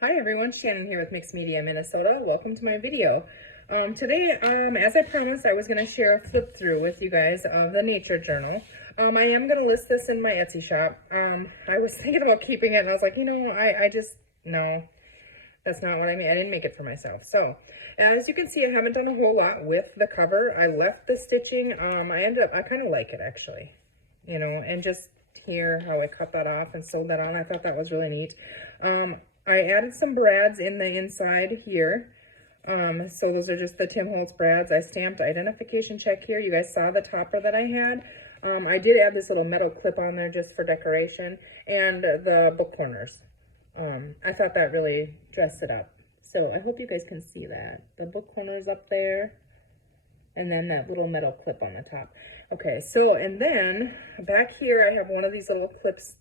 Hi everyone, Shannon here with Mixed Media Minnesota. Welcome to my video. Today, as I promised, I was going to share a flip through with you guys of the nature journal. I am going to list this in my Etsy shop. I was thinking about keeping it and I was like, no, that's not what I mean. I didn't make it for myself. So, as you can see, I haven't done a whole lot with the cover. I left the stitching. I kind of like it actually, and just here how I cut that off and sewed that on. I thought that was really neat. I added some brads in the inside here. So those are just the Tim Holtz brads. I stamped identification check here. You guys saw the topper that I had. I did add this little metal clip on there just for decoration, and the book corners. I thought that really dressed it up. So I hope you guys can see that. The book corners up there, and then that little metal clip on the top. Okay, so, and then back here I have one of these little clips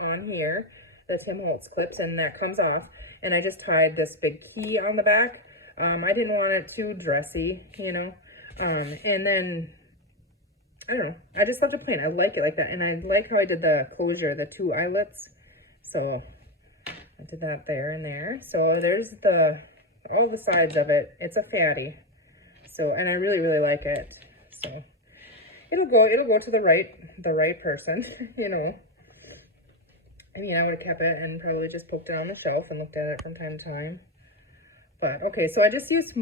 on here, the Tim Holtz clips, and that comes off, and I just tied this big key on the back. I didn't want it too dressy, and then, I don't know, I just left it plain. I like it like that, and I like how I did the closure, the two eyelets, so I did that there and there. So there's all the sides of it. It's a fatty, so, and I really, really like it, so it'll go to the right person, I mean, I would have kept it and probably just poked it on the shelf and looked at it from time to time. But, okay, so I just used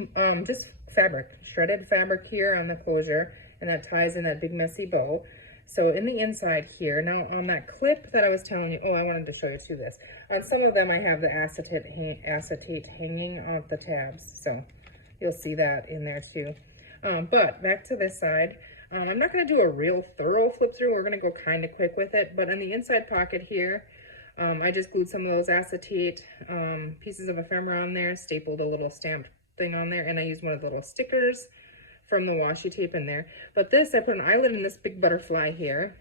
just fabric, shredded fabric here on the closure, and that ties in that big messy bow. So in the inside here, now on that clip that I was telling you, I wanted to show you too this. On some of them I have the acetate hanging off the tabs, so you'll see that in there too. But back to this side, I'm not going to do a real thorough flip through. We're going to go kind of quick with it, but in the inside pocket here, I just glued some of those acetate pieces of ephemera on there, stapled a little stamped thing on there, and I used one of the little stickers from the washi tape in there. But this, I put an eyelet in this big butterfly here,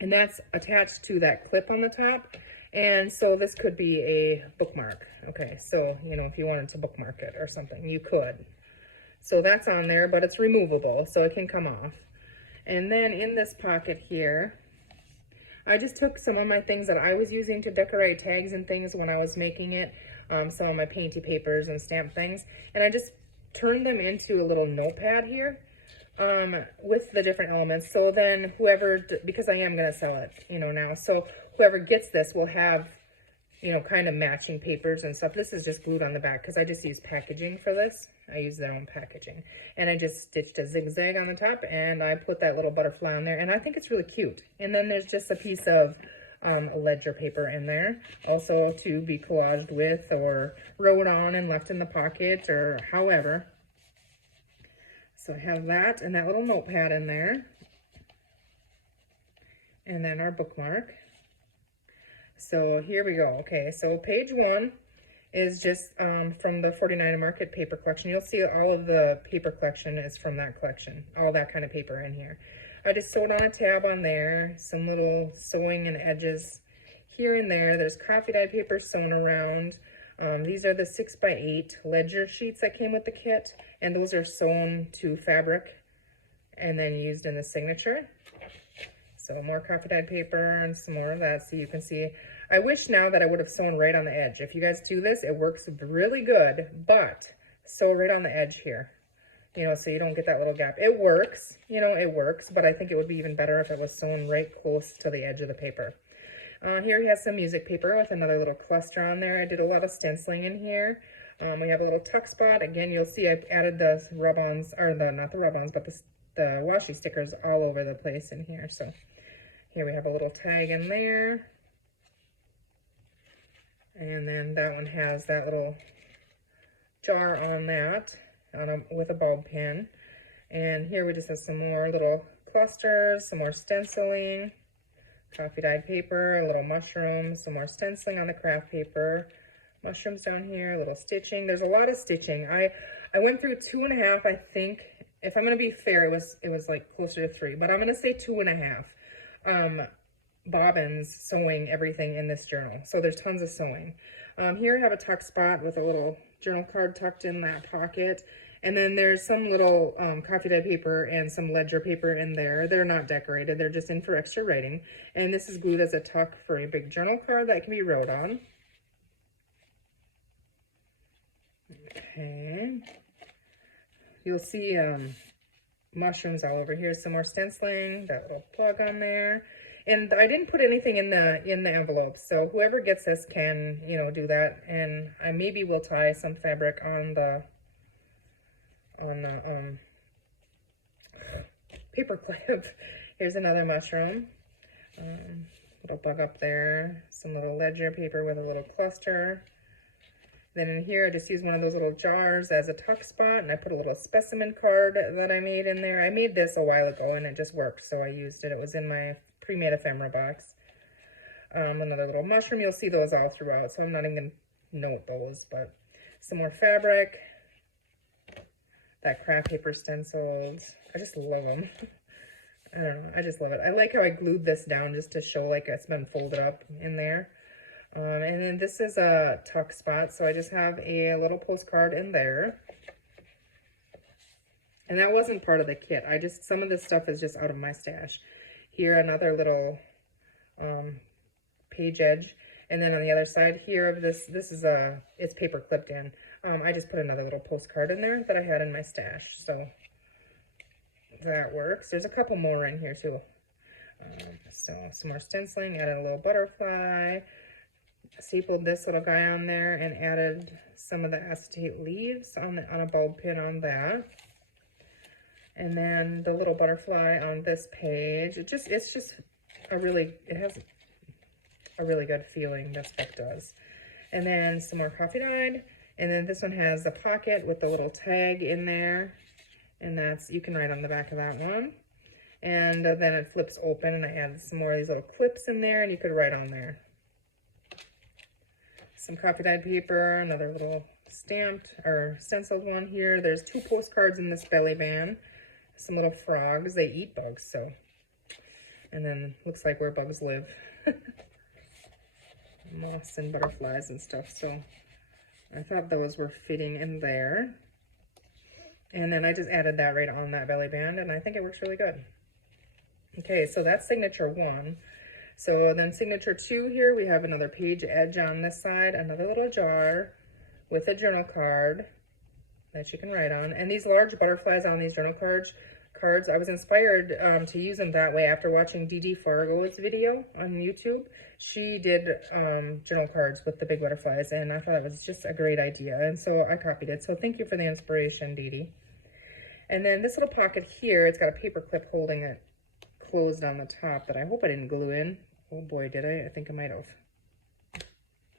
and that's attached to that clip on the top. And so this could be a bookmark. Okay, so, if you wanted to bookmark it or something, you could. So that's on there, but it's removable, so it can come off. And then in this pocket here, I just took some of my things that I was using to decorate tags and things when I was making it, some of my painty papers and stamp things, and I just turned them into a little notepad here with the different elements. So then whoever, because I am going to sell it, now, so whoever gets this will have, kind of matching papers and stuff. This is just glued on the back because I just use packaging for this. I use their own packaging. And I just stitched a zigzag on the top, and I put that little butterfly on there, and I think it's really cute. And then there's just a piece of ledger paper in there, also to be collaged with or wrote on and left in the pocket or however. So I have that and that little notepad in there. And then our bookmark. So here we go. Okay, so page 1 is just from the 49 Market paper collection. You'll see all of the paper collection is from that collection, all that kind of paper in here. I just sewed on a tab on there, some little sewing and edges here and there. There's coffee dyed paper sewn around. These are the 6x8 ledger sheets that came with the kit, and those are sewn to fabric and then used in the signature. So more coffee dyed paper and some more of that, so you can see. I wish now that I would have sewn right on the edge. If you guys do this, it works really good, but sew right on the edge here, so you don't get that little gap. It works, it works, but I think it would be even better if it was sewn right close to the edge of the paper. Here he has some music paper with another little cluster on there. I did a lot of stenciling in here. We have a little tuck spot. Again, you'll see I've added the rub-ons, or not the rub-ons, but the washi stickers all over the place in here. So here we have a little tag in there. And then that one has that little jar on that with a bulb pin. And here we just have some more little clusters, some more stenciling, coffee dyed paper, a little mushroom, some more stenciling on the craft paper, mushrooms down here, a little stitching. There's a lot of stitching. I went through 2.5, I think. If I'm going to be fair, it was like closer to 3, but I'm going to say 2.5. Bobbins sewing everything in this journal. So there's tons of sewing. Here I have a tuck spot with a little journal card tucked in that pocket. And then there's some little coffee dyed paper and some ledger paper in there. They're not decorated. They're just in for extra writing. And this is glued as a tuck for a big journal card that can be wrote on. Okay. You'll see mushrooms all over here. Some more stenciling, that little plug on there. And I didn't put anything in the envelope, so whoever gets this can, you know, do that. And I maybe will tie some fabric on the paper clip. Here's another mushroom. Little bug up there. Some little ledger paper with a little cluster. Then in here, I just used one of those little jars as a tuck spot, and I put a little specimen card that I made in there. I made this a while ago, and it just worked, so I used it. It was in my pre-made ephemera box. Another little mushroom. You'll see those all throughout, so I'm not even going to note those, but some more fabric. That craft paper stencils. I just love them. I don't know. I just love it. I like how I glued this down just to show like it's been folded up in there. And then this is a tuck spot, so I just have a little postcard in there. And that wasn't part of the kit. Some of this stuff is just out of my stash. Here, another little page edge. And then on the other side here of this it's paper clipped in. I just put another little postcard in there that I had in my stash. So that works. There's a couple more in here too. So some more stenciling, added a little butterfly. Stapled this little guy on there and added some of the acetate leaves on a bulb pin on that. And then the little butterfly on this page. It has a really good feeling, this book does. And then some more coffee dyed. And then this one has the pocket with the little tag in there. And you can write on the back of that one. And then it flips open, and I added some more of these little clips in there, and you could write on there. Some coffee dyed paper, another little stamped or stenciled one here. There's 2 postcards in this belly band. Some little frogs. They eat bugs, so. And then looks like where bugs live. Moths and butterflies and stuff, so I thought those were fitting in there. And then I just added that right on that belly band, and I think it works really good. Okay, so that's signature 1. So then signature 2 here, we have another page edge on this side, another little jar with a journal card that you can write on. And these large butterflies on these journal cards, I was inspired to use them that way after watching Dee Fargo's video on YouTube. She did journal cards with the big butterflies, and I thought it was just a great idea. And so I copied it. So thank you for the inspiration, Dee. And then this little pocket here, it's got a paper clip holding it closed on the top that I hope I didn't glue in. Oh boy, did I? I think I might have.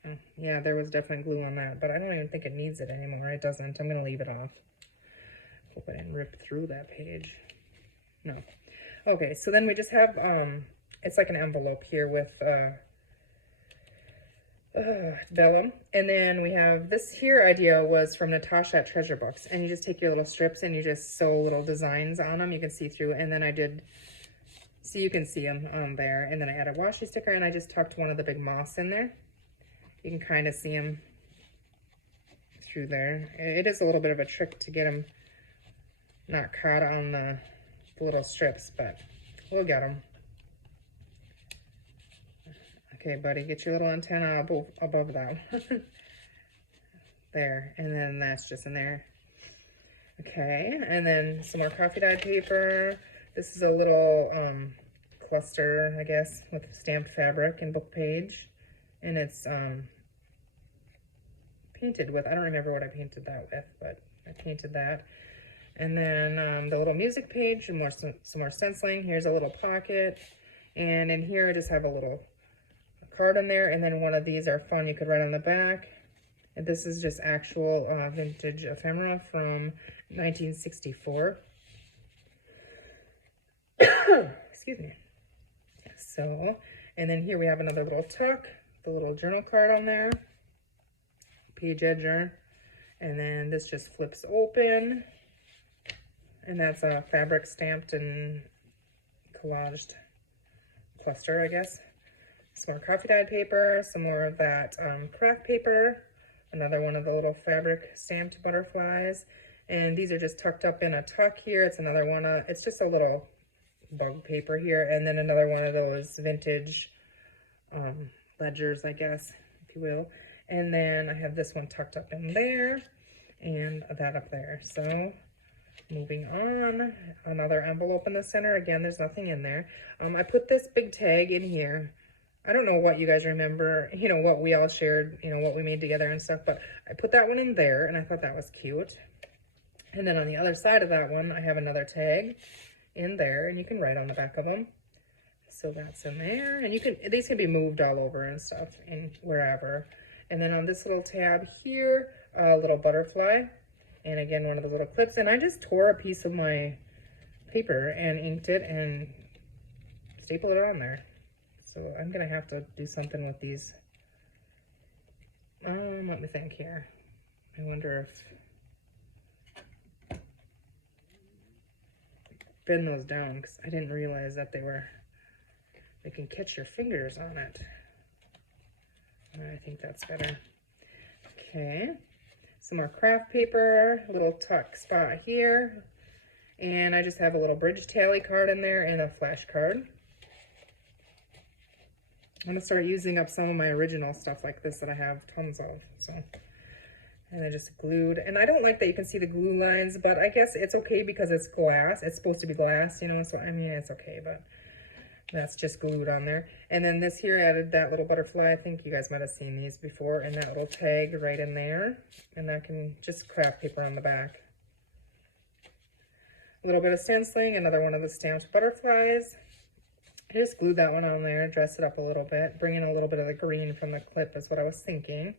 Oh, yeah, there was definitely glue on that, but I don't even think it needs it anymore. It doesn't. I'm going to leave it off. Hope I didn't rip through that page. No. Okay, so then we just have, it's like an envelope here with vellum. And then we have this here idea was from Natasha at Treasure Books. And you just take your little strips and you just sew little designs on them. You can see through. And then I did, so you can see them on there. And then I added a washi sticker, and I just tucked one of the big moths in there. You can kind of see them through there. It is a little bit of a trick to get them not caught on the little strips, but we'll get them. Okay, buddy, get your little antenna above that. There, and then that's just in there. Okay, and then some more coffee dyed paper. This is a little cluster, I guess, with stamped fabric and book page. And it's painted with, I don't remember what I painted that with, but I painted that. And then the little music page, and some more stenciling. Here's a little pocket. And in here, I just have a little card in there. And then one of these are fun. You could write on the back. And this is just actual vintage ephemera from 1964. Excuse me. So, and then here we have another little tuck. The little journal card on there. Page edger. And then this just flips open. And that's a fabric stamped and collaged cluster, I guess. Some more coffee dyed paper, some more of that craft paper, another one of the little fabric stamped butterflies. And these are just tucked up in a tuck here. It's another one, it's just a little bug paper here. And then another one of those vintage ledgers, I guess, if you will. And then I have this one tucked up in there. and that up there. So moving on, another envelope in the center. Again, there's nothing in there. I put this big tag in here. I don't know what you guys remember, you know, what we all shared, you know, what we made together and stuff, but I put that one in there and I thought that was cute. And then on the other side of that one, I have another tag in there, and you can write on the back of them. So that's in there, and you can, these can be moved all over and stuff and wherever. And then on this little tab here, a little butterfly, and again, one of the little clips. And I just tore a piece of my paper and inked it and stapled it on there. So I'm gonna have to do something with these. Let me think here. I wonder if bend those down, because I didn't realize that they can catch your fingers on it. And I think that's better. Okay, some more craft paper, a little tuck spot here. And I just have a little bridge tally card in there and a flash card. I'm gonna start using up some of my original stuff like this that I have tons of, so. And I just glued, and I don't like that you can see the glue lines, but I guess it's okay because it's glass. It's supposed to be glass, you know, so I mean, it's okay, but that's just glued on there. And then this here added that little butterfly. I think you guys might have seen these before, and that little tag right in there. And I can just craft paper on the back. A little bit of stenciling, another one of the stamped butterflies. I just glued that one on there, dress it up a little bit, bring in a little bit of the green from the clip is what I was thinking.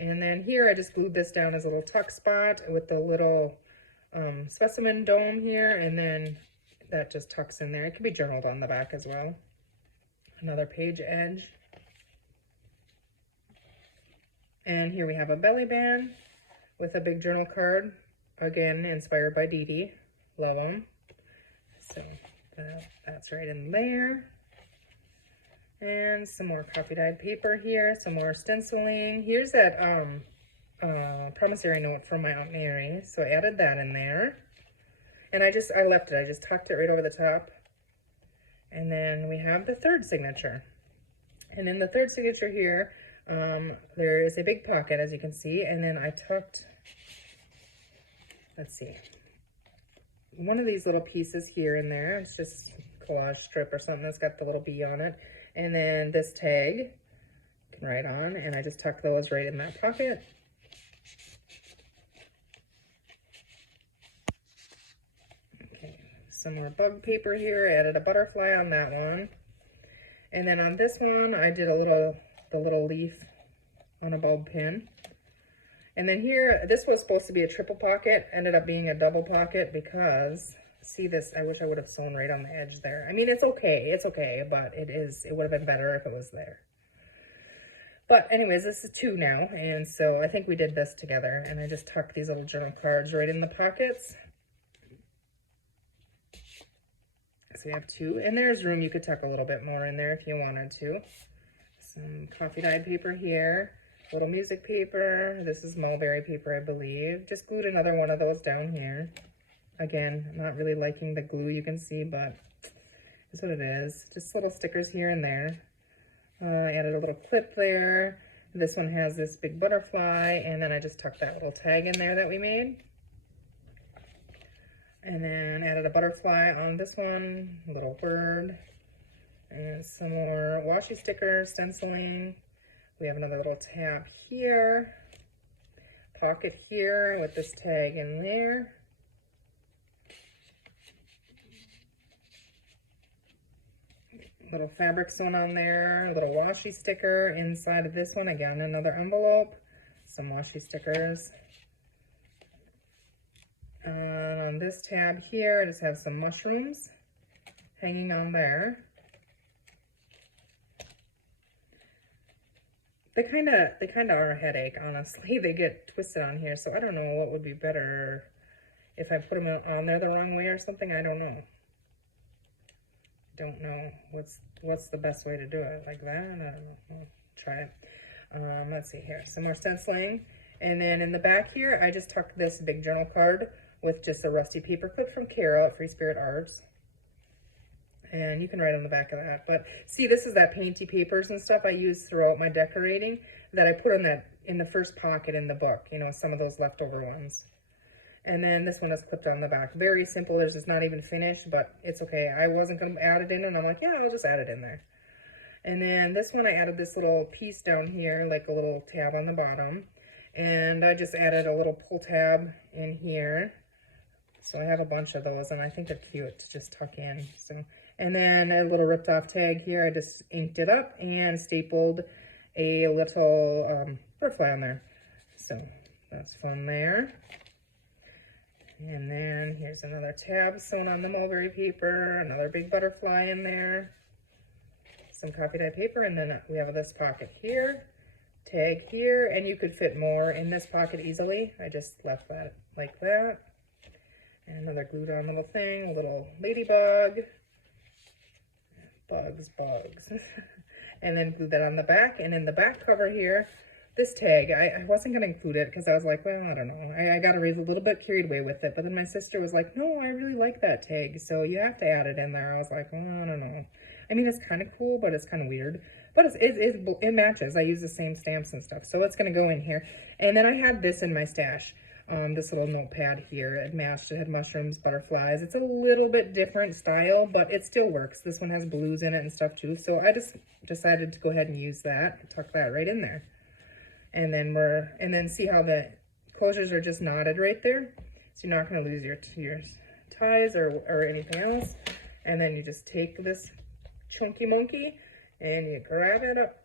And then here I just glued this down as a little tuck spot with the little specimen dome here, and then that just tucks in there. It can be journaled on the back as well. Another page edge. And here we have a belly band with a big journal card, again inspired by Dee Dee. Love them. So that's right in there. And some more coffee dyed paper here, some more stenciling. Here's that promissory note from my Aunt Mary, so I added that in there. And I left it, I just tucked it right over the top. And then we have the third signature. And in the third signature here, there is a big pocket, as you can see, and then I tucked, let's see, one of these little pieces here in there. It's just collage strip or something that's got the little bee on it. And then this tag, you can write on, and I just tuck those right in that pocket. Okay, some more bug paper here. I added a butterfly on that one. And then on this one, I did the little leaf on a bulb pin. And then here, this was supposed to be a triple pocket, ended up being a double pocket because, see this, I wish I would have sewn right on the edge there. I mean, it's okay, but it would have been better if it was there. But anyways, this is 2 now, and so I think we did this together, and I just tucked these little journal cards right in the pockets. So we have 2, and there's room, you could tuck a little bit more in there if you wanted to. Some coffee dyed paper here, little music paper. This is mulberry paper, I believe. Just glued another one of those down here. Again, I'm not really liking the glue, you can see, but that's what it is. Just little stickers here and there. I added a little clip there. This one has this big butterfly, and then I just tucked that little tag in there that we made. And then added a butterfly on this one, a little bird, and some more washi stickers, stenciling. We have another little tab here, pocket here with this tag in there. Little fabric sewn on there, a little washi sticker inside of this one. Again, another envelope, some washi stickers. And on this tab here, I just have some mushrooms hanging on there. They kind of are a headache, honestly. They get twisted on here, so I don't know what would be better if I put them on there the wrong way or something. I don't know. Don't know what's the best way to do it, like that. I don't know. I'll try it. Let's see here, some more stenciling, and then in the back here I just tucked this big journal card with just a rusty paper clip from Kara at Free Spirit Arts, and you can write on the back of that. But see, this is that painty papers and stuff I use throughout my decorating that I put in in the first pocket in the book, you know, some of those leftover ones. And then this one is clipped on the back. Very simple. There's just not even finished, but it's okay. I wasn't going to add it in, and I'm like, yeah, I'll just add it in there. And then this one, I added this little piece down here, like a little tab on the bottom. And I just added a little pull tab in here. So I have a bunch of those, and I think they're cute to just tuck in. So, and then a little ripped off tag here. I just inked it up and stapled a little butterfly on there. So that's fun there. And then here's another tab sewn on the mulberry paper, another big butterfly in there, some coffee dye paper, and then we have this pocket here, tag here, and you could fit more in this pocket easily. I just left that like that. And another glued on little thing, a little ladybug, bugs. And then glue that on the back, and in the back cover here, this tag, I wasn't going to include it because I was like, well, I don't know. I got a little bit carried away with it. But then my sister was like, no, I really like that tag. So you have to add it in there. I was like, oh, I don't know. I mean, it's kind of cool, but it's kind of weird. But it matches. I use the same stamps and stuff. So it's going to go in here. And then I had this in my stash. This little notepad here. It matched. It had mushrooms, butterflies. It's a little bit different style, but it still works. This one has blues in it and stuff too. So I just decided to go ahead and use that. Tuck that right in there. And then see how the closures are just knotted right there. So you're not going to lose your ties or anything else. And then you just take this chunky monkey and you grab it up.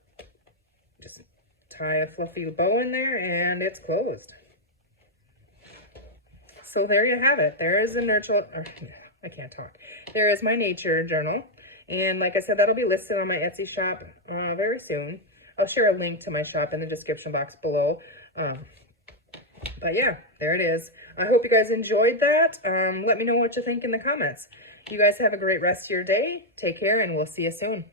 Just tie a fluffy bow in there and it's closed. So there you have it. There is a I can't talk. There is my nature journal. And like I said, that'll be listed on my Etsy shop very soon. I'll share a link to my shop in the description box below. But yeah, there it is. I hope you guys enjoyed that. Let me know what you think in the comments. You guys have a great rest of your day. Take care, and we'll see you soon.